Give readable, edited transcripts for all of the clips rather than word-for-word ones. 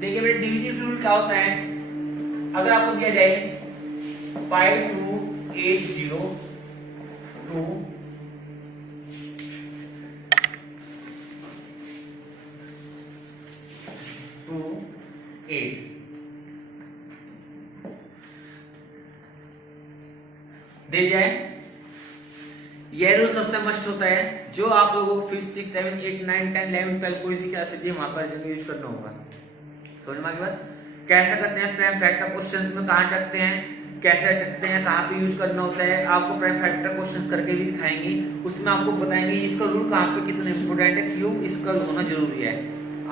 देखिए बेटा divisible rule क्या होता है, अगर आपको दिया जाए 5280 2 2 8 दे जाए, यह रूल सबसे मस्ट होता है जो आप लोगों को 5 6 7 8 9 10 11 12 कोई सी क्लास है वहां पर यूज करना होगा। समझ में आ गई बात? कैसे करते हैं प्राइम फैक्टर क्वेश्चंस में, कहां रखते हैं, कैसे रखते हैं, कहां पे यूज करना होता है, आपको प्राइम फैक्टर क्वेश्चंस करके भी दिखाएंगे, उसमें आपको बताएंगे इसका रूल कहां पे कितना इंपॉर्टेंट है, क्यों इसका होना जरूरी है।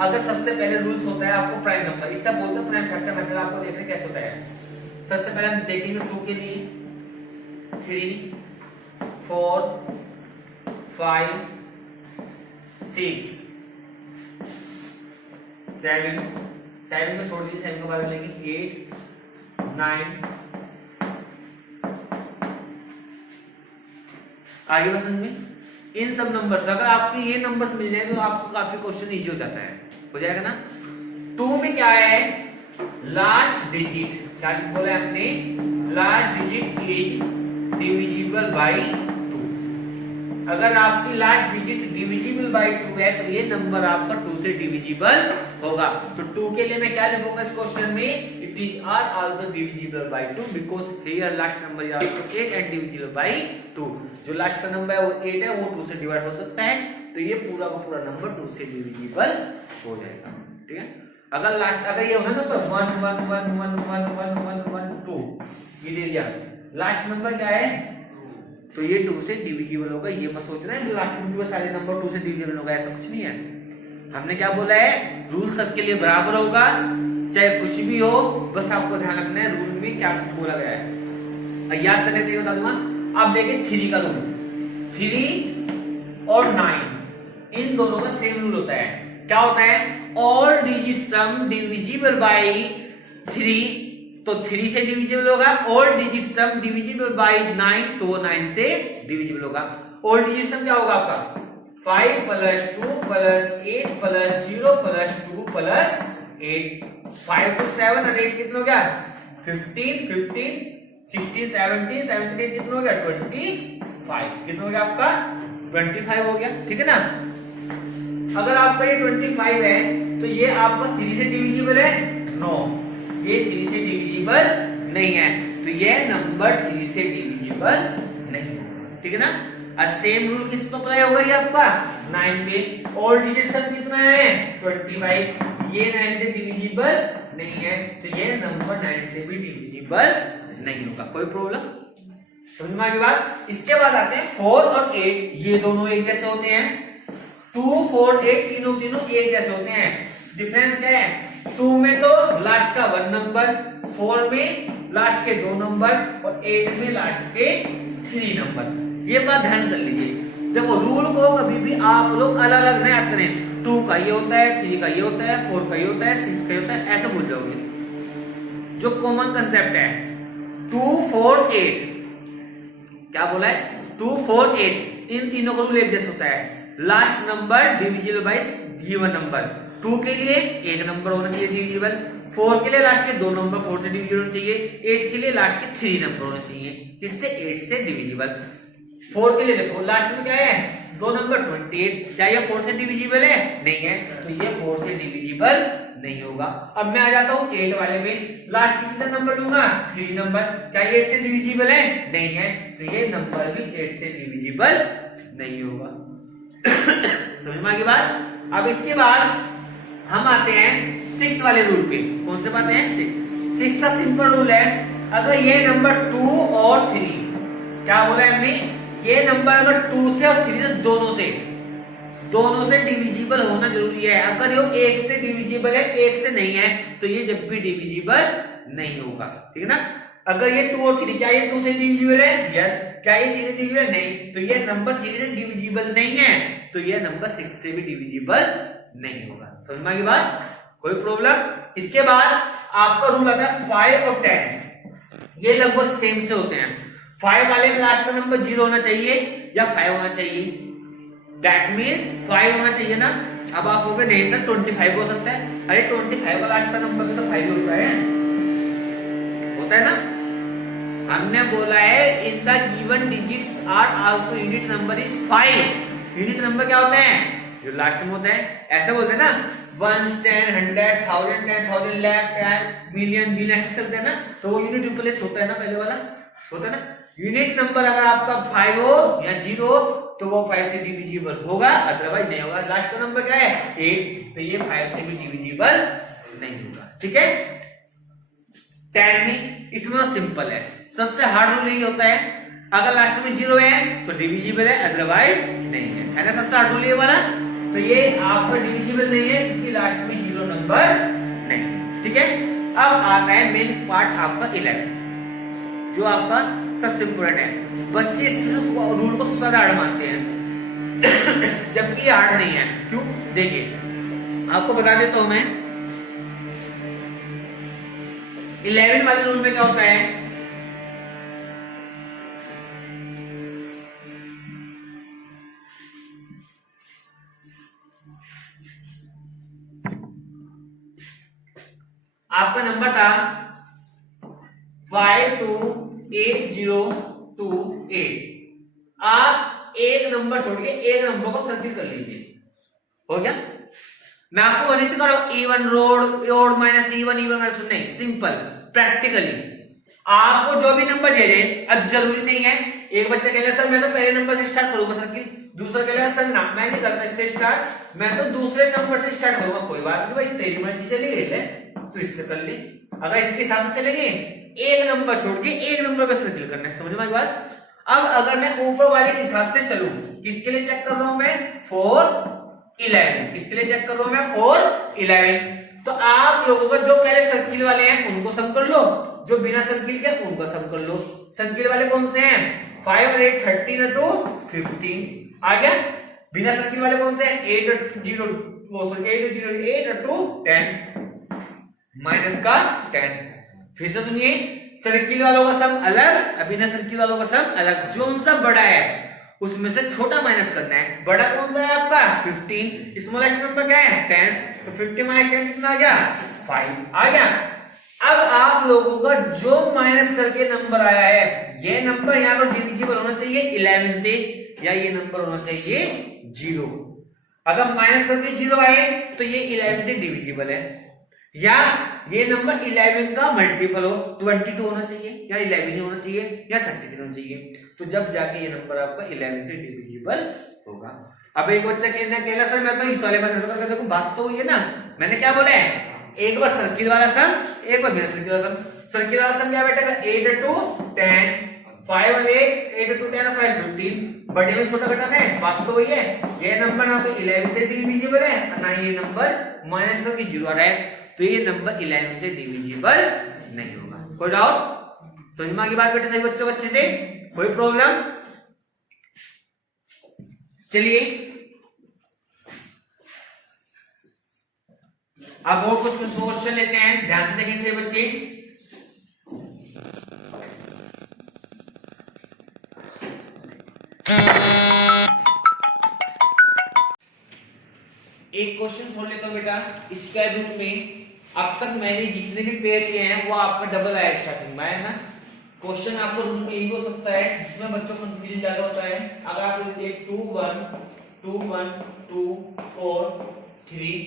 अगर सबसे पहले रूल्स होता है आपको प्राइम नंबर, इससे बोलते हैं प्राइम फैक्टर मेथड, आपको देखना कैसे होता है। सबसे पहले हम देखेंगे 2 के लिए 3 4 5 6 7 7 को छोड़ दीजिए, 7 के बाद लेंगे 8 9 आगे बस में इन सब नंबर्स, अगर आपके ये नंबर्स मिल जाए तो आपको काफी क्वेश्चन इजी हो जाता है, हो जाएगा ना। 2 में क्या है, लास्ट डिजिट, क्या बोला है हमने, last digit is divisible by 2। अगर आपकी लास्ट डिजिट डिविजिबल बाय 2 है तो ये नंबर आपका 2 से डिविजिबल होगा। तो 2 के लिए मैं क्या लिखूंगा इस क्वेश्चन में, it is are also divisible by 2 because here last number is also 8 and divisible by 2। जो लास्ट का नंबर है वो 8 है, वो 2 से डिवाइड हो सकता है, तो ये पूरा का पूरा नंबर 2 से डिविजिबल हो जाएगा। ठीक है, अगर लास्ट अगर ये होना ना तो 1 1 1 1 1 1 1 1 2 ये दे दिया, लास्ट नंबर क्या है, तो ये 2 से डिविजिबल होगा। ये मत सोचना है लास्ट में सारे नंबर 2 से डिविजिबल होगा, ऐसा कुछ नहीं है। हमने क्या बोला है, रूल सबके लिए बराबर होगा, चाहे कुछ भी हो, बस आपको ध्यान रखना है रूल में क्या बोला गया है। याद करने के लिए बता दूंगा, आप देखिए 3 का रूल, 3 और 9 इन दोनों का सेम रूल होता है। क्या होता है, all digit some divisible by 3, तो 3 से डिविजिबल होगा। All digit some divisible by 9, तो वो 9 से डिविजिबल होगा। ऑल डिजिट सम क्या होगा आपका, 5 + 2 + 8 + 0 + 2 + 8, 5 to 7 और 8 कितना हो गया, 15 15 16 17 17 8 कितना हो गया, 25 कितना हो गया आपका, 25 हो गया। ठीक है ना, अगर आपका ये 25 है तो ये आपका 3 से डिविजिबल है, नो ये 3 से डिविजिबल नहीं है, तो ये नंबर 3 से डिविजिबल नहीं होगा। ठीक है ना, और सेम रूल किस पर अप्लाई होगा, ये आपका 9 पे। ऑल डिजिट सम कितना है, 25, ये 9 से डिविजिबल नहीं है, तो ये नंबर 9 से भी डिविजिबल नहीं होगा। कोई प्रॉब्लम, समझ में आ गई बात। इसके बाद आते हैं 4 और 8, ये दोनों एक जैसे होते हैं, 2 4 8 तीनों एक जैसे होते हैं। डिफरेंस क्या है, 2 में तो लास्ट का 1 नंबर, 4 में लास्ट के 2 नंबर और 8 में लास्ट के 3 नंबर। ये बात ध्यान कर लीजिए। देखो रूल को कभी भी आप लोग अलग अलग नहीं याद करें, 2 का ये होता है, 3 का ये होता है, 4 का ये होता है, 6 का ये होता है, ऐसे भूल जाओगे। जो कॉमन कंसेप्ट है 2 4 8, क्या बोला है, 2 4 8 इन तीनों का रूल एक जैसा होता है, last number divisible by given number. 2 के लिए 1 नंबर होना चाहिए डिविजिबल, 4 के लिए लास्ट के 2 नंबर 4 से डिविजिबल होना चाहिए, 8 के लिए लास्ट के 3 नंबर होना चाहिए, इससे 8 से डिविजिबल। 4 के लिए देखो लास्ट में क्या है, 2 नंबर 28, क्या ये 4 से डिविजिबल है, नहीं है, तो ये 4 से डिविजिबल नहीं होगा। अब मैं आ जाता हूं 8 वाले में, लास्ट में कितना नंबर लूंगा, 3 नंबर, क्या ये 8 से डिविजिबल है, नहीं है, तो ये नंबर भी 8 से डिविजिबल नहीं होगा। समझ में आ गई बात। अब इसके बाद हम आते हैं 6 वाले रूल पे। कौन से बात है, 6 का सिंपल रूल है, अगर ये नंबर 2 और 3, क्या बोला है हमने, ये नंबर अगर 2 से और 3 से दोनों से डिविजिबल होना जरूरी है। अगर ये 1 से डिविजिबल है, 1 से नहीं है, तो ये जब भी डिविजिबल नहीं होगा। ठीक है ना, अगर ये 2 और 3, क्या ये 2 से डिविजिबल है, यस, क्या ये 3 से डिविजिबल है, नहीं, तो ये नंबर 3 से डिविजिबल नहीं है, तो ये नंबर 6 से भी डिविजिबल नहीं होगा। समझ में आ गई बात, कोई प्रॉब्लम। इसके बाद आपका रूल आता है 5 और 10, ये लगभग सेम से होते हैं। 5 वाले में लास्ट का नंबर 0 होना चाहिए या 5 होना चाहिए, दैट मीन्स 5 होना चाहिए ना। अब आप कहोगे नहीं सर 25 हो सकता है, अरे 25 का लास्ट का नंबर तो 5 होता है ना। हमने बोला है in the given digits are also unit number is 5। Unit number क्या होते हैं? जो लास्ट में होता है। ऐसे बोलते हैं ना 1 10 100 1000 10,000 लाख 10 मिलियन बिलियन ऐसे चलते हैं ना, तो वो यूनिट रिप्लेस होता है ना, पहले वाला होता है ना। यूनिट नंबर अगर आपका 5 हो या 0 हो तो वो 5 से डिविजिबल होगा, अदरवाइज नहीं होगा। लास्ट का नंबर क्या है 8, तो ये 5 से भी डिविजिबल नहीं होगा। ठीक है। 10 में इसमें सिंपल है, सबसे हार्ड रूल यही होता है, अगर लास्ट में 0 है तो डिविजिबल है, अदरवाइज नहीं है ना। सबसे हार्ड रूल ये वाला, तो ये आपका डिविजिबल नहीं है क्योंकि लास्ट में 0 नंबर नहीं। ठीक है। अब आता है मेन पार्ट आपका 11, जो आपका सबसे इंपोर्टेंट है। बच्चे इस रूल को ज्यादा हार्ड मानते हैं जबकि हार्ड नहीं है। क्यों? देखिए आपको बता देता हूं मैं, 11 वाले रूल में क्या होता है, आपका नंबर था 528028। आप एक नंबर छोड़ के एक नंबर को सर्किल कर लीजिए, हो गया। मैं आपको वहीं से करो E1 road minus E1 minus नहीं, सिंपल प्रैक्टिकली आपको जो भी नंबर दिया जाए। अब जरूरी नहीं है एक बच्चा कह सर मैं तो पहले नंबर से स्टार्ट करूंगा सर्किल, दूसरा कह रहा सर ना मैं नहीं करता इससे स्टार्ट, मैं तो दूसरे नंबर से स्टार्ट करूंगा। कोई बात नहीं भाई, तेरी मर्जी चली गई तो इससे कर ले। अगर इसके हिसाब से चलेंगे एक नंबर छोड़ के एक नंबर पे सर्किल करना है, समझ में आई बात। अब अगर मैं ऊपर वाले के हिसाब से चलूं, किसके लिए चेक कर रहा हूं मैं 4 11, किसके लिए चेक कर रहा हूं मैं 4 11। तो आप लोगों का जो पहले सर्किल वाले हैं उनको सम कर लो, जो बिना सर्किल के उनका सम कर लो। सर्किल वाले कौन से हैं 5 और 8 13 टू 15 आ गया। बिना सर्किल वाले कौन से हैं 8 और 0 8 और 2 10 माइनस का 10। फिर से सुनिए, सर्किल वालों का सम अलग, बिना सर्किल वालों का सम अलग। जो उनसा बड़ा है उसमें से छोटा माइनस करना है। बड़ा कौन सा है आपका 15, स्मॉलेस्ट नंबर क्या है 10, तो 50 माइनस 10 कितना आ गया 5 आ गया। अब आप लोगों का जो माइनस करके नंबर आया है, ये नंबर यहाँ पर डिविजिबल होना चाहिए 11 से, या ये नंबर होना चाहिए 0। अगर माइनस करके 0 आए तो ये 11 से डिविजिबल है, या ये नंबर 11 का मल्टीपल हो, 22 होना चाहिए, या 11 होना चाहिए, या 33 होना चाहिए। तो जब जाके ये नंबर आपका 11 से डिविजिबल होगा। अब एक बच्चा कहना सर मैं तो इस वाले में देखो, बात तो हुई है ना, मैंने क्या बोला है एक बार सर्किल वाला सम, एक बार बिना सर्किल वाला सम। सर्किल वाला सम क्या बैठेगा 8 टू 10, 5 और 8 टू 10 और 5 15, बड़े में छोटा घटाना है, बात तो वही है। ये नंबर ना तो 11 से डिविजिबल है, ना ये नंबर माइनस करके 0 आ रहा है, तो ये नंबर 11 से डिविजिबल नहीं होगा। कोई डाउट? समझ में आ गई बात बेटे सही बच्चों अच्छे से? कोई प्रॉब्लम? चलिए अब और कुछ क्वेश्चन लेते हैं, ध्यान से देखें सही बच्चे। एक क्वेश्चन छोड़ लेता हूं बेटा, स्क्वायर रूट में अब तक मैंने जितने भी पेयर किए हैं वो आपका डबल आया स्टार्टिंग में, है ना। क्वेश्चन आपको रूट में यही हो सकता है जिसमें बच्चों को कंफ्यूजन ज्यादा होता है। अगर आप देखते 2 1 2 1 2 4 3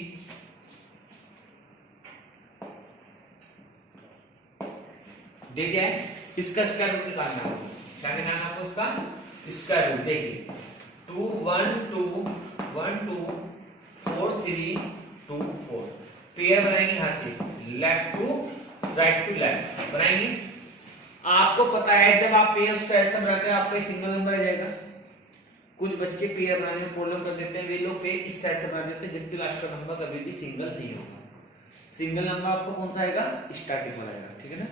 दे दिया है, इसका स्क्वायर रूट निकालना है। क्या निकालना आपको इसका स्क्वायर रूट? देखिए 2 1 2 1 2 4 3 2 4 पेयर बनाएंगे यहां से left to right to left बनाएंगे। आपको पता है जब आप पेयर साइड से बनाते हैं आपका सिंगल नंबर आ जाएगा। कुछ बच्चे पेयर बनाने में प्रॉब्लम कर देते हैं, वे लोग पेयर इस साइड से बना देते हैं, जबकि लास्ट का नंबर कभी भी सिंगल नहीं होगा। सिंगल नंबर आपको कौन सा आएगा स्टार्टिंग वाला आएगा, ठीक है ना।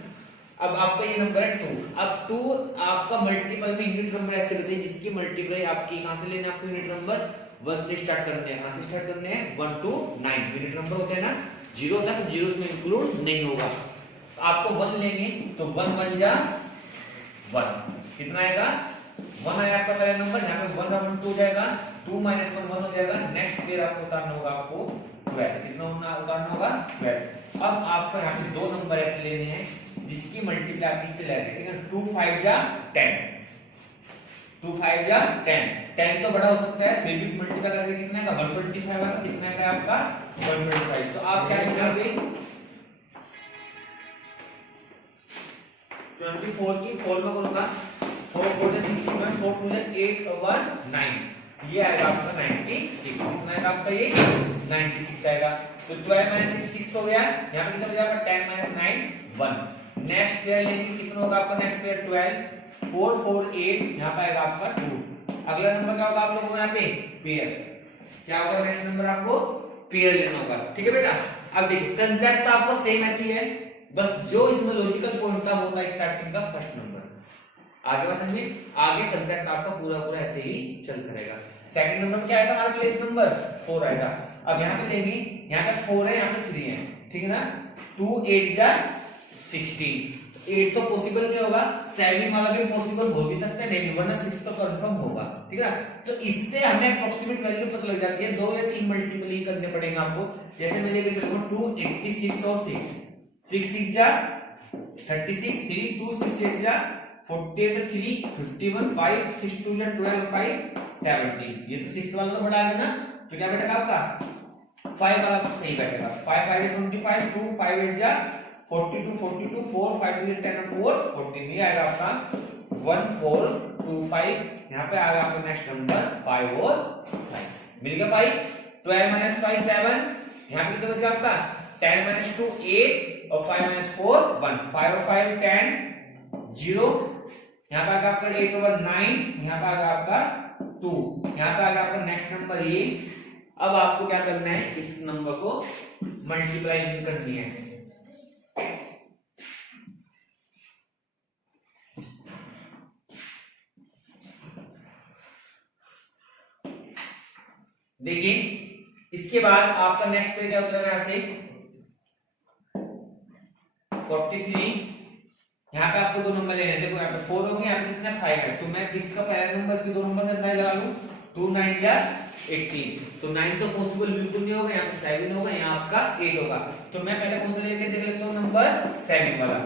अब आपका ये नंबर है 2, अब 2 आपका मल्टीपल में यूनिट नंबर ऐसे बताइए जिसकी मल्टीप्लाई आपकी कहां से लेना है, आपको यूनिट नंबर 1 से स्टार्ट करने हैं। कहां से स्टार्ट करने हैं 1 to 9 यूनिट नंबर होते हैं ना, 0 तक, 0 में इंक्लूड नहीं होगा। तो आपको 1 लेंगे तो 1 1 जा 1, कितना आएगा 1 आया आपका पहला नंबर, यहाँ पे 1 1 2 जाएगा, 2 - 1 1 हो जाएगा। नेक्स्ट पेयर आपको उतारना होगा आपको 12, कितना उदाहरण होगा 12। अब आपको यहाँ पे दो नंबर ऐसे लेने हैं जिसकी मल्टीप्लाई आप इससे ले रहे हैं, 2 5 जा 10, 2 5 जा 10, 10 तो बड़ा हो सकता है, फिर भी मल्टीप्लाई करके कितना आएगा 125 आएगा, कितना आएगा आपका 125। तो आप क्या लिखोगे 24 की 4 में करूंगा, 4 4 से 61, 4 2 से 8 1 9, ये आएगा आपका 96, कितना आएगा आपका ये 96 आएगा। तो 12 6 6 हो गया, यहाँ पे कितना हो जाएगा 10 9 1। नेक्स्ट पेयर लेंगे, कितना होगा आपका नेक्स्ट पेयर 12 4 4 8, यहाँ पे आएगा आपका 2। अगला नंबर क्या होगा आप लोगों को यहाँ पे पेयर, क्या होगा नेक्स्ट नंबर आपको पेयर लेना होगा, ठीक है बेटा। अब देखिए कंसेप्ट तो आपको सेम ऐसी है, बस जो इसमें लॉजिकल पॉइंट था होता है स्टार्टिंग का फर्स्ट नंबर, आगे बात समझिए, आगे कंसेप्ट आपका पूरा पूरा ऐसे ही चलता रहेगा। सेकंड नंबर में क्या आएगा हमारे प्लेस नंबर 4 आएगा। अब यहाँ पे लेंगे, यहाँ पे 4 है, यहाँ पे 3 है, ठीक है ना। 2 8 जा 16, 8 तो पॉसिबल नहीं होगा, 7 वाला भी पॉसिबल हो भी सकता है, नहीं वरना 6 तो कंफर्म होगा, ठीक है ना। तो इससे हमें अप्रोक्सीमेट वैल्यू पता लग जाती है, 2 या 3 मल्टीपल ही करने पड़ेंगे आपको। जैसे मैं लेके चलूंगा 2 86 और 6 6 6 जा 36, 3 2 6 8 जा 48, 3 51, 5 6 2 जा 12, 5 17, ये तो 6 वाला तो बड़ा आ गया ना, तो क्या बैठेगा आपका 5 वाला तो सही बैठेगा। 5 5 25, 2 5 8 जा 42 42, 4 5 10 4 14, ये आएगा आपका 1 4 2 5, यहाँ पे आएगा आपका नेक्स्ट नंबर 5 और 5, मिल गया 5। 12 5 7, यहाँ पे कितना बच गया आपका 10 2 8 और 5 4 1, 5 और 5 10 0, यहाँ पे आएगा आपका 8 और 9, यहाँ पे आएगा आपका 2, यहाँ पे आएगा आपका नेक्स्ट नंबर ये। अब आपको क्या करना है, इस नंबर को मल्टीप्लाई करनी है। देखिए इसके बाद आपका नेक्स्ट पे क्या होता है, यहां से 43, यहाँ पे आपको दो नंबर लेने हैं, देखो यहाँ पे 4 होंगे, यहाँ पे कितना 5 है, तो मैं इसका पहला नंबर इसके दो नंबर से अंदाजा लगा लूं, 2 9 जा 18, तो 9 तो पॉसिबल बिल्कुल नहीं होगा, यहाँ पे 7 होगा, यहाँ आपका 8 होगा। तो मैं पहले कौन सा लेके देख लेता हूँ नंबर 7 वाला,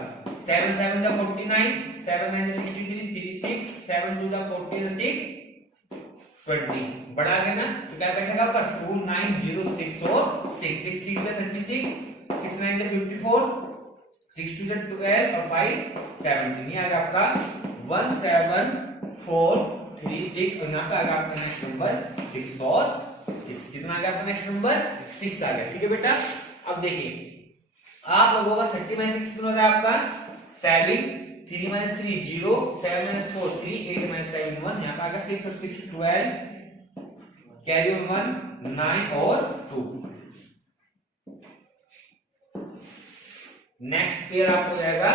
7 7 जा 49, 7 9 जा 63, 3 6, 7 2 जा 40, 6 20, बड़ा आ गया ना, तो क्या बैठेगा आपका 2 9 0 6 और 6 6 6 जा 36, 6 9 जा 54, 6 2 जा 12 और 5 17, ये आएगा आपका 1 7 4 3 6, और यहाँ पे आएगा आपका नेक्स्ट नंबर 6 और 6, कितना आ गया आपका नेक्स्ट नंबर 6 आ गया, ठीक है बेटा। अब देखिए आप लोगों का 30 - 6 कितना होता है आपका 7, 3 - 3 0, 7 - 4 3, 8 - 7 1, यहाँ पे आएगा 6 और 6 12, कैरी ऑन 1 9 और 2। नेक्स्ट पेयर आपको जाएगा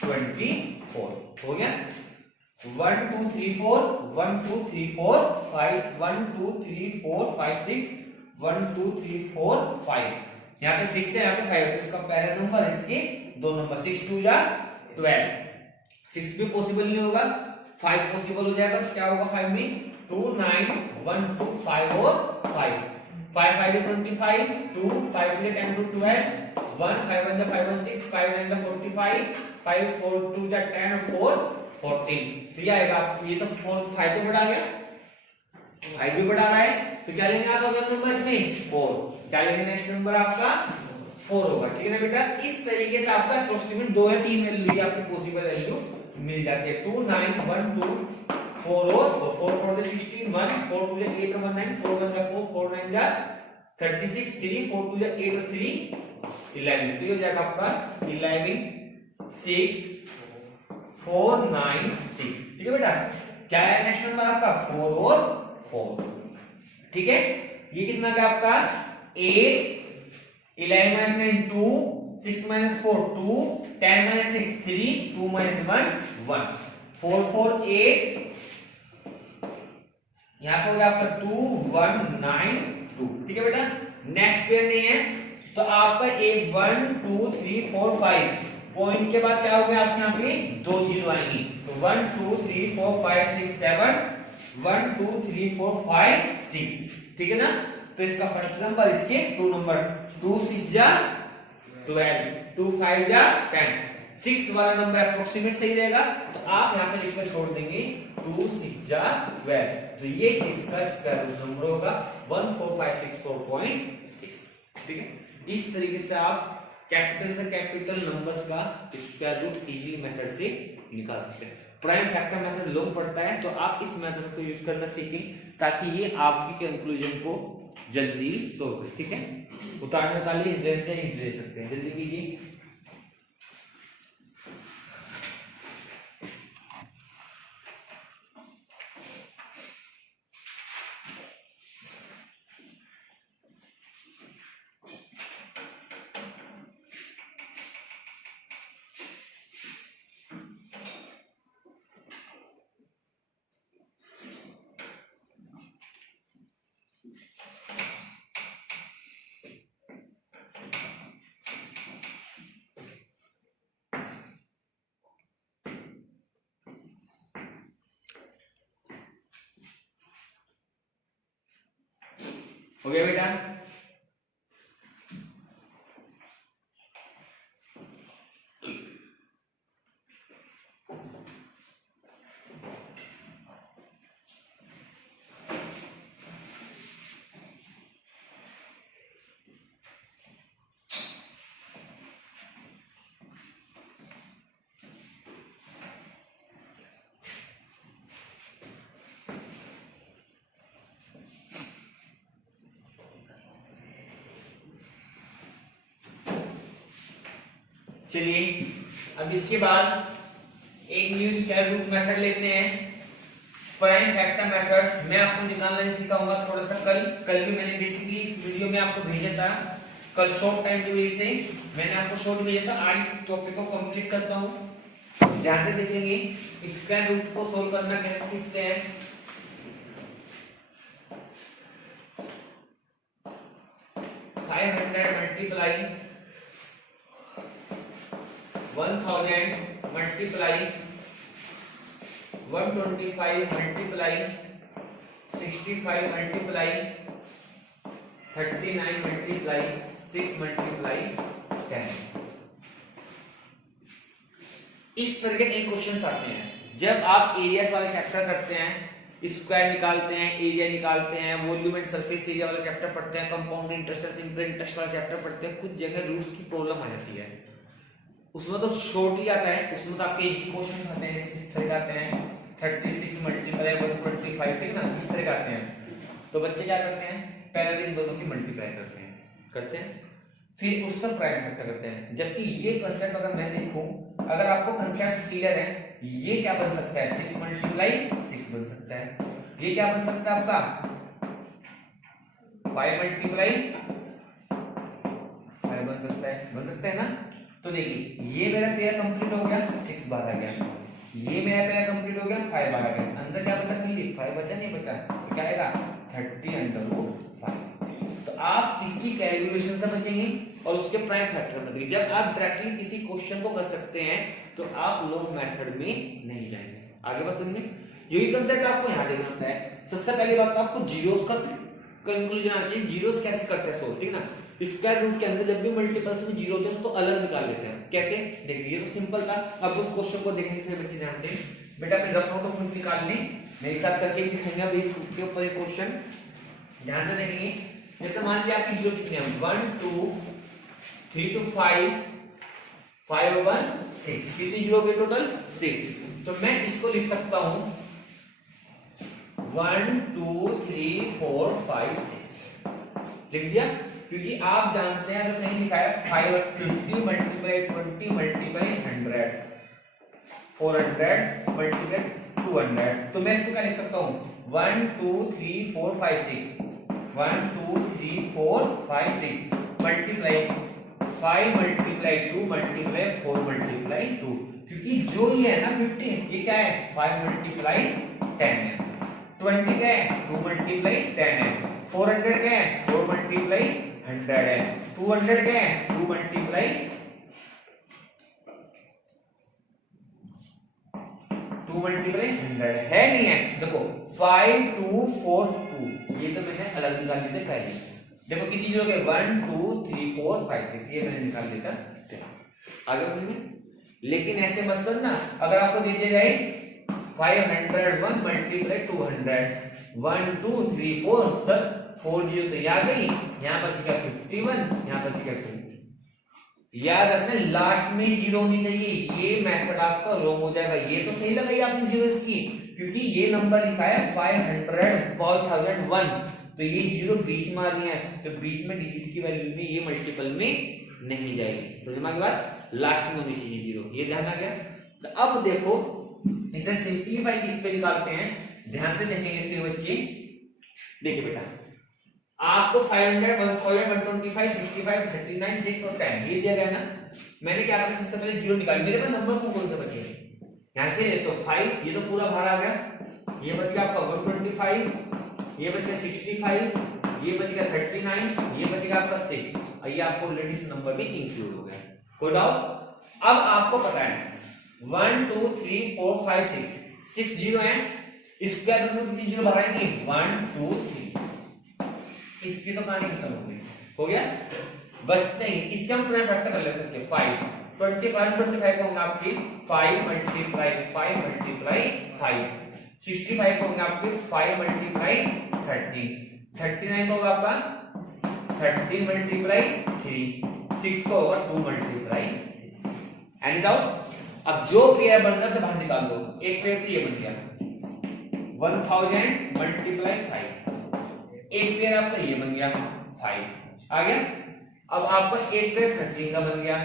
24, हो गया 1 2 3 4 1 2 3 4 5 1 2 3 4 5 6 1 2 3 4 5, यहाँ पे 6 है, यहाँ पे 5 है, तो इसका पहला नंबर इसके दो नंबर 6 2 जा 12, 6 भी पॉसिबल नहीं होगा, 5 पॉसिबल हो जाएगा, तो क्या होगा 5 में 2 9 1 2 5 और 5 5 5 25, 2 5 10 to 12, 1 5 1 5 1 6, 5 9 45, 5 4 2 10 और 4 14, तो ये आएगा, ये तो 5 तो बढ़ा गया, 5 भी बढ़ा रहा है, तो क्या लेंगे आप अगला नंबर इसमें 4, क्या लेंगे नेक्स्ट नंबर आपका 4 होगा, ठीक है ना बेटा। इस तरीके से आपका अप्रोक्सीमेट 2 या 3 वैल्यू आपकी पॉसिबल वैल्यू मिल जाती है। 2 9 1 2 4 और 4 4 से 16, 1 4 2 से 8 और 9, 4 1 जा 4 4 9 जा 36, 3 4 2 जा 8 और 3 11, तो ये हो जाएगा आपका 11 6 4 9 6, ठीक है बेटा। क्या है नेक्स्ट नंबर आपका 4 और 4, ठीक है। ये कितना का आपका 8 11 - 9 2 6 - 4 2 10 - 6 3 2 - 1 1 4 4 8, यहाँ पे हो गया आपका 2 1 9 2, ठीक है बेटा। नेक्स्ट पेयर नहीं है, तो आपका 1 1 2 3 4 5 पॉइंट के बाद क्या हो गया आपके यहाँ पे 2 जीरो आएंगी, तो 1 2 3 4 5 6 7 1 2 3 4 5 6, ठीक है ना। तो इसका फर्स्ट नंबर, इसके 2 नंबर, 2 6 जा 12, 2 5 जा 10, 6 वाला नंबर अप्रोक्सीमेट सही रहेगा, तो आप यहाँ पे लिख कर छोड़ देंगे 2 6 जा 12, तो ये इसका स्क्वायर रूट नंबर होगा 14564.6। ठीक है, इस तरीके से आप कैपिटल से कैपिटल नंबर्स का स्क्वायर रूट इजीली मेथड से निकाल सकते हैं। प्राइम फैक्टर मेथड लॉन्ग पड़ता है, तो आप इस मेथड को यूज करना सीखें ताकि ये आपकी कंक्लूजन को जल्दी सोल्व करे। ठीक है, उतारने वाले हिंट दे सकते हैं, जल्दी कीजिए। हो गया बेटा? चलिए अब इसके बाद एक न्यू स्क्वायर रूट मेथड लेते हैं, प्राइम फैक्टर मेथड। मैं आपको निकालना नहीं सिखाऊंगा, थोड़ा सा कल भी मैंने बेसिकली इस वीडियो में आपको भेजा था, कल शॉर्ट टाइम की वजह से मैंने आपको शॉर्ट भेजा था। आज इस टॉपिक को कंप्लीट करता हूं, ध्यान से देखेंगे। स्क्वायर रूट को सोल्व करना कैसे सीखते हैं। 500 multiply 1000 multiply 125 multiply 65 multiply 39 multiply 6 multiply 10। इस तरह के एक क्वेश्चंस आते हैं जब आप एरियाज वाले चैप्टर करते हैं, स्क्वायर निकालते हैं, एरिया निकालते हैं, वॉल्यूम एंड सरफेस एरिया वाला चैप्टर पढ़ते हैं, कंपाउंड इंटरेस्ट, सिंपल इंटरेस्ट वाला चैप्टर पढ़ते हैं, कुछ जगह रूट्स की प्रॉब्लम आ जाती है। उसमें तो शॉर्ट ही आता है, उसमें तो आपके एक ही क्वेश्चन आते हैं, इस तरह के आते हैं 36 मल्टीप्लाई 125, ठीक ना, इस तरह के आते हैं। तो बच्चे क्या करते हैं, पहले इन दोनों की मल्टीप्लाई करते हैं, फिर उसका प्राइम फैक्टर करते हैं। जबकि ये कंसेप्ट अगर मैं देखूं, अगर आपको कंसेप्ट क्लियर है, ये क्या बन सकता है 6 मल्टीप्लाई 6 बन सकता है। ये क्या बन सकता है आपका 5 मल्टीप्लाई 5 बन सकता है ना। तो देखिए ये मेरा पेयर कंप्लीट हो गया, 6 बाहर आ गया, ये मेरा पेयर कंप्लीट हो गया, 5 बाहर आ गया, अंदर क्या बचा, खाली 5 बचा, नहीं बचा, तो क्या आएगा 30/5। तो आप इसकी कैलकुलेशन से बचेंगे और उसके प्राइम फैक्टर बचेंगे। जब आप डायरेक्टली किसी क्वेश्चन को कर सकते हैं तो आप लॉन्ग मेथड में नहीं जाएंगे। आगे बात समझे, यही कंसेप्ट आपको यहाँ देखना होता है। सबसे पहली बात तो आपको जीरोस का कंक्लूजन आना चाहिए, जीरोस कैसे करते हैं सोल्व, ठीक ना। स्क्वायर रूट के अंदर जब भी मल्टीपल्स में जीरो होते हैं उसको अलग निकाल लेते हैं। कैसे, देखिए ये तो सिंपल था। अब उस क्वेश्चन को देखने से बच्चे ध्यान से बेटा अपने रफ नोट में निकाल लें, मेरे साथ करके दिखाएंगे अब इसके ऊपर एक क्वेश्चन, ध्यान से देखेंगे। जैसे मान लिया आपकी जीरो कितने हैं, 1 2 3 to 5 5 और 1 6, कितनी जीरो के टोटल 6। तो मैं इसको लिख सकता हूं 1 2 3 4 5 6 लिख दिया, क्योंकि आप जानते हैं अगर नहीं लिखा है 550 मल्टीप्लाई 20 मल्टीप्लाई 100 400 मल्टीप्लाई 200, तो मैं इसको क्या लिख सकता हूं 1 2 3 4 5 6 1 2 3 4 5 6 मल्टीप्लाई 5 मल्टीप्लाई 2 मल्टीप्लाई 4 मल्टीप्लाई 2, क्योंकि जो ये है ना 50 ये क्या है 5 मल्टीप्लाई 10 है, 20 क्या है 2 मल्टीप्लाई 10 है, 400 क्या है 4 मल्टीप्लाई 100 है, 200 क्या है 2 मल्टीप्लाई 100 है नहीं है। देखो 5 2 4 2 ये तो मैंने अलग निकाल लिए थे पहले। देखो कितनी जीरो के 1 2 3 4 5 6 ये मैंने निकाल लिया था आगे समझ। लेकिन ऐसे मत करना, अगर आपको दे दिया जाए 501 मल्टीप्लाई 200 1 2 3 4 सर 4 जीरो तो ये आ गई, यहाँ बच गया 51, यहाँ बच गया 2। याद रखना लास्ट में जीरो होनी चाहिए, ये मेथड आपका रॉन्ग हो जाएगा। ये तो सही लगाई आपने जीरो इसकी, क्योंकि ये नंबर लिखा है 500,001 तो ये जीरो बीच में आ रही है, तो बीच में डिजिट की वैल्यू में ये मल्टीपल में नहीं जाएगी। समझ में आ गई बात, लास्ट में होनी चाहिए जीरो, ये ध्यान आ गया। तो अब देखो इसे सिंपलीफाई किस पे निकालते हैं, ध्यान से देखेंगे फिर बच्चे। देखिए बेटा आपको 500 1000 125 65 39 6 और 10 ये दिया गया ना, मैंने क्या करा सबसे पहले जीरो निकाल, मेरे पास नंबर कौन से बचे हैं यहां से, तो 5 ये तो पूरा बाहर आ गया, ये बच गया आपका 125, ये बच गया 65, ये बच गया 39, ये बच गया आपका 6 और ये आपको ऑलरेडी इस नंबर में इंक्लूड हो गया। कोई डाउट? अब आपको पता है 1 2 3 4 5 6 जीरो है, इसके अंदर कितनी जीरो भराएंगे 1 2 3, इसकी तो कहानी खत्म हो गई, हो गया। बचते ही इसके हम पूरा फैक्टर कर ले सकते हैं 5 25 को होंगे आपकी 5 मल्टीप्लाई 5 मल्टीप्लाई 5, 65 को होंगे आपके 5 मल्टीप्लाई 30, 39 को होगा आपका 30 मल्टीप्लाई 3, 6 को होगा 2 मल्टीप्लाई 3। Any doubt? अब जो पेयर बन रहा है बाहर निकाल दो, एक पेयर तो ये बन गया 1000 मल्टीप्लाई 5, एक पेयर आपका ये बन गया 5 आ गया। अब आपका एक पेयर 13 का बन गया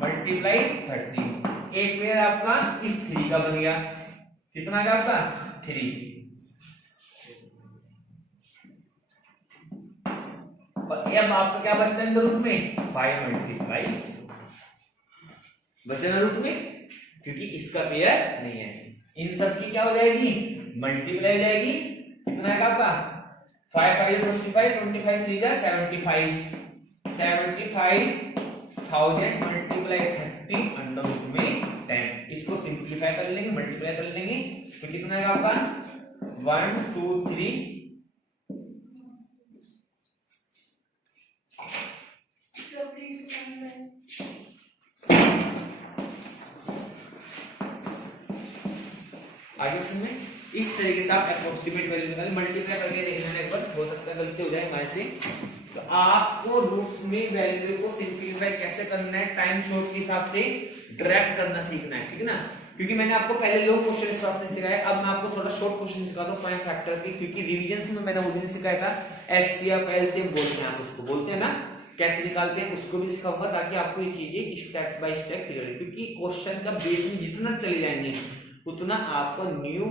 मल्टीप्लाई 13, एक पेयर आपका इस 3 का बन गया, कितना आ गया आपका 3, और अब आपका क्या बचता है रूट में 5 मल्टीप्लाई बचना रूट में, क्योंकि इसका पेयर नहीं है। इन सब की क्या हो जाएगी मल्टीप्लाई हो जाएगी, कितना आएगा आपका 5 5 25 25 3 जा 75 75,000 मल्टीप्लाई 30 अंडर रूट में 10, इसको सिंप्लीफाई कर लेंगे मल्टीप्लाई कर लेंगे तो कितना आएगा आपका 1 2 3 आगे सुनिए। इस तरीके से आप अप्रोक्सीमेट वैल्यू निकालें, मल्टीप्लाई करके देख लेना एक बार, हो सकता है गलती हो जाए हमारे से। तो आपको रूट में वैल्यू को सिंप्लीफाई कैसे करना है, टाइम शॉर्ट के हिसाब से डायरेक्ट करना सीखना है, ठीक है ना। क्योंकि मैंने आपको पहले लॉन्ग क्वेश्चन इस वास्ते सिखाया, अब मैं आपको थोड़ा शॉर्ट क्वेश्चन सिखा दूं प्राइम फैक्टर के, क्योंकि रिवीजन में मैंने वो दिन सिखाया था एचसीएफ एलसीएम बोलते हैं, आप उसको बोलते हैं ना, कैसे निकालते हैं उसको भी सिखाऊंगा, ताकि आपको ये चीजें स्टेप बाय स्टेप क्लियर हो। क्योंकि क्वेश्चन का बेस में जितना चले जाएंगे उतना आपको न्यू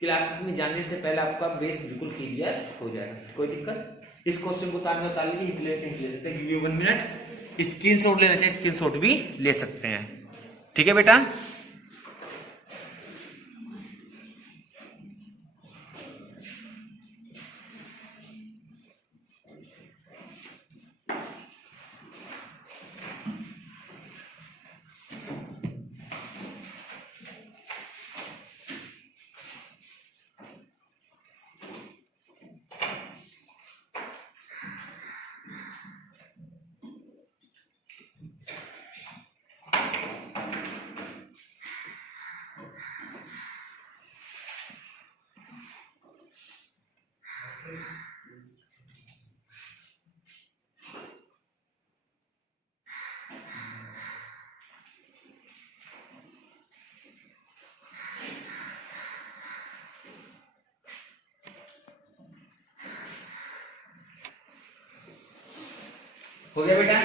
क्लासेस में जाने से पहले आपका बेस बिल्कुल क्लियर हो जाएगा। कोई दिक्कत? इस क्वेश्चन को उतारने उतार लीजिए, ले सकते हैं, 1 मिनट स्क्रीनशॉट लेना चाहिए, स्क्रीनशॉट भी ले सकते हैं, ठीक है बेटा। हो गया बेटा?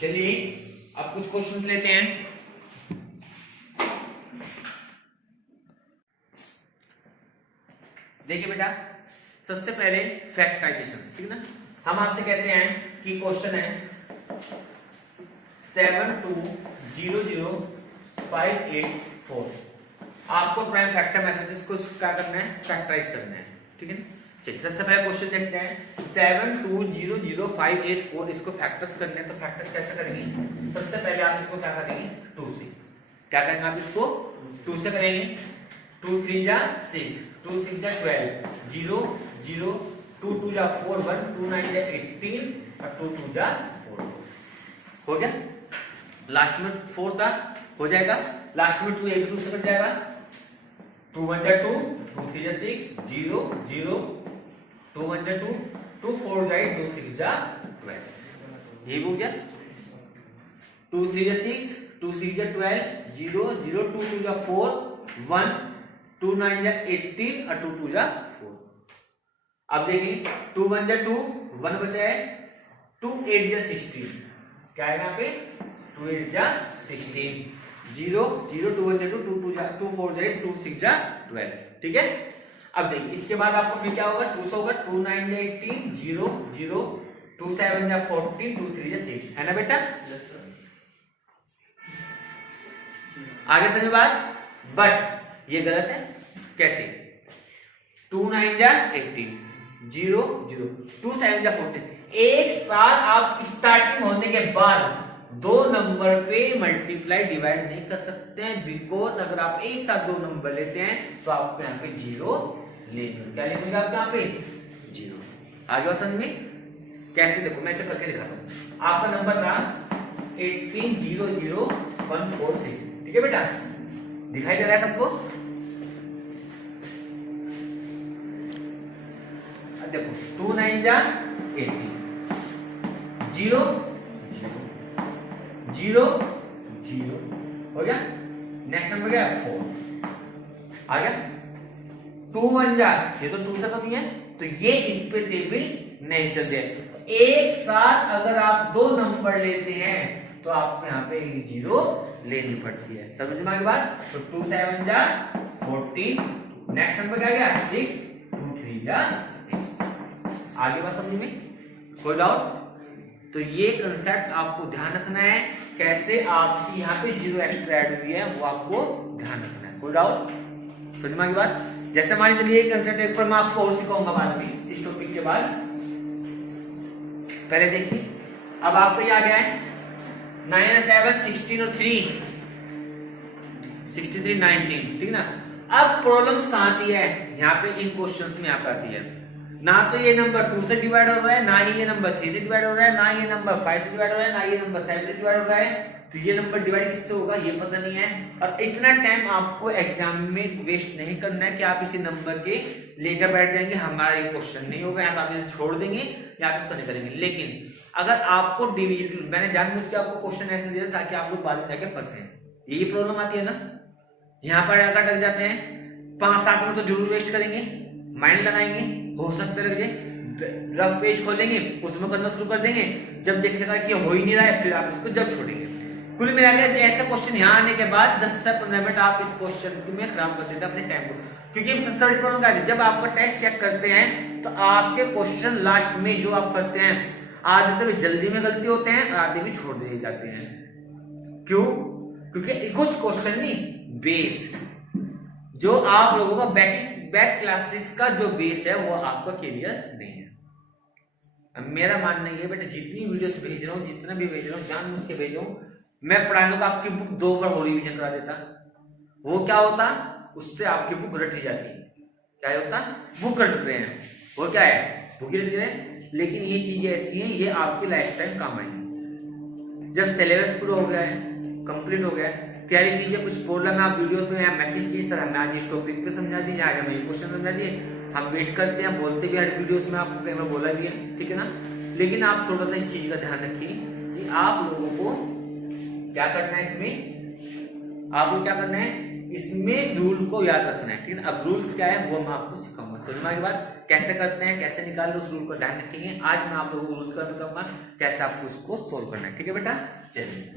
चलिए अब कुछ क्वेश्चंस लेते हैं। देखिए बेटा, सबसे पहले फैक्टराइजेशन, ठीक ना। हम आपसे कहते हैं कि क्वेश्चन है 72005884, आपको प्राइम फैक्टर मेथड से इसको क्या करना है, फैक्टराइज करना है, ठीक है ना। चलिए सबसे पहले क्वेश्चन देखते हैं 72005884, इसको फैक्टर्स करने हैं। तो फैक्टर्स कैसे करेंगे, सबसे पहले आप इसको क्या करेंगे 2 से, क्या करेंगे आप इसको 2 से करेंगे, 2 3 जा 6, 2 6 जा 12, 0 0, 2 2 जा 4 1, 2 9 जा 18 और 2 2 जा 4। हो गया, लास्ट में 4 था, हो जाएगा, लास्ट में 2 एक 2 से कट जाएगा, 2 1 जा 2, 2 3 जा 6, 0 0, 2 1 जा 2, 2 4 जाए, 2 6 जा 12, ये हो गया। 2 3 जा 6, 2 6 जा 12, 0 0, 2 2 जा 4 1, 2 9 जा 18 और 2 2 जा 4। अब देखिए 2 1 जा 2, 1 बचा है, 2 8 जा 16, क्या है यहाँ पे 2 8 जा 16, 0 0, 2 1 जा 2, 2 2 जा 2 4 जा 2 6 जा 12, ठीक है। अब देखिए इसके बाद आपको फिर क्या होगा, 2 से होगा, 2 9 जा 18, 0 0, 2 7 जा 14, 2 3 जा 6, है ना बेटा। आगे समझ बात, बट ये गलत है, कैसे, 2 9 जा 18, 0 0, 2 7 जा 14, एक साथ आप स्टार्टिंग होने के बाद दो नंबर पे मल्टीप्लाई डिवाइड नहीं कर सकते हैं, बिकॉज अगर आप एक साथ दो नंबर लेते हैं तो आपको यहाँ पे 0 लेंगे, क्या लिखेंगे आप यहाँ पे 0। आगे बात समझ में, कैसे देखो मैं इसे करके दिखाता हूँ। आपका नंबर था 18 0 0 1 4 6, ठीक है बेटा, दिखाई दे रहा है सबको। देखो 2 9 जा 18, 0 0 0, हो गया, नेक्स्ट नंबर क्या है 4, आ गया। 2 1 जा, ये तो 2 से कम ही है, तो ये इस पे टेबल नहीं चलते। एक साथ अगर आप दो नंबर लेते हैं तो आपको यहाँ पे 0 लेनी पड़ती है, समझ में आ गई बात। तो 2 7 जा 14, नेक्स्ट नंबर क्या गया 6, 2 3 जा 6, आगे बात समझ में, कोई डाउट। तो ये कंसेप्ट आपको ध्यान रखना है, कैसे आपकी यहाँ पे 0 एक्स्ट्रा ऐड हुई है वो आपको ध्यान रखना है, कोई डाउट, समझ में आ गई बात। जैसे मान लीजिए ये कंसेप्ट एक पर मैं आपको और सिखाऊंगा बाद में इस टॉपिक के बाद, पहले देखिए। अब आपको ये आ गया है 9 7 16 और 3 63 19, ठीक ना। अब प्रॉब्लम्स कहां आती है, यहाँ पे इन क्वेश्चंस में यहाँ पे आती है, ना तो ये नंबर 2 से डिवाइड हो रहा है, ना ही ये नंबर 3 से डिवाइड हो रहा है, ना ये नंबर 5 से डिवाइड हो रहा है, ना ये नंबर 7 से डिवाइड हो रहा है। तो ये नंबर डिवाइड किससे होगा ये पता नहीं है, और इतना टाइम आपको एग्जाम में वेस्ट नहीं करना है कि आप इसी नंबर के लेकर बैठ जाएंगे, हमारा ये क्वेश्चन नहीं होगा, या तो आप इसे छोड़ देंगे या आप इसको नहीं करेंगे। लेकिन अगर आपको मैंने जानबूझ के आपको क्वेश्चन ऐसे दिया ताकि आप लोग बाद में जाके फंसे, यही प्रॉब्लम आती है ना। यहाँ पर अगर अटक जाते हैं 5-7 मिनट तो जरूर वेस्ट करेंगे, माइंड लगाएंगे, हो सकता है लग जाए, रफ पेज खोलेंगे उसमें करना शुरू कर देंगे, जब देखेगा कि हो ही नहीं रहा है फिर आप इसको जब छोड़ेंगे। कुल मिला के ऐसे क्वेश्चन यहाँ आने के बाद 10 से 15 मिनट आप इस क्वेश्चन में खराब कर देते हैं अपने टाइम को, क्योंकि सबसे बड़ी प्रॉब्लम क्या है, जब आपका टेस्ट चेक करते हैं तो आपके क्वेश्चन लास्ट में जो आप करते हैं आधे तो जल्दी में गलती होते हैं और आधे भी छोड़ दिए जाते हैं। क्यों? क्योंकि कुछ क्वेश्चन नहीं, बेस जो आप लोगों का बैक क्लासेस का जो बेस है वो आपका क्लियर नहीं है। अब मेरा मानना ये बेटा, जितनी वीडियोस भेज रहा हूँ, जितना भी भेज रहा हूँ, जानबूझ के भेज रहा हूँ, मैं पढ़ाने को आपकी बुक 2 बार हो रिवीजन करा देता, वो क्या होता, उससे आपकी बुक रट ही जाती। क्या होता, बुक रट रहे हैं, वो क्या है, बुक रट रहे हैं। लेकिन ये चीजें ऐसी हैं, ये आपकी लाइफ टाइम काम आएंगी। जब सिलेबस पूरा हो गया है, कंप्लीट हो गया है, तैयारी कीजिए, कुछ प्रॉब्लम है आप वीडियो में मैसेज कीजिए, सर हमने आज इस टॉपिक पे समझा दिए, आज हमें क्वेश्चन समझा दिए, हम वेट करते हैं, बोलते भी हर वीडियोस में आपको कई बार बोला भी है, ठीक है ना। लेकिन आप थोड़ा सा इस चीज का ध्यान रखिए कि आप लोगों को क्या करना है, इसमें आपको क्या करना है, इसमें रूल को याद रखना है, ठीक है। अब रूल्स क्या है वो मैं आपको सिखाऊंगा, समझने के बाद कैसे करते हैं, कैसे निकालते उस रूल को ध्यान रखेंगे। आज मैं आप लोगों को रूल्स का बताऊंगा कैसे आपको उसको सोल्व करना है, ठीक है बेटा। चलिए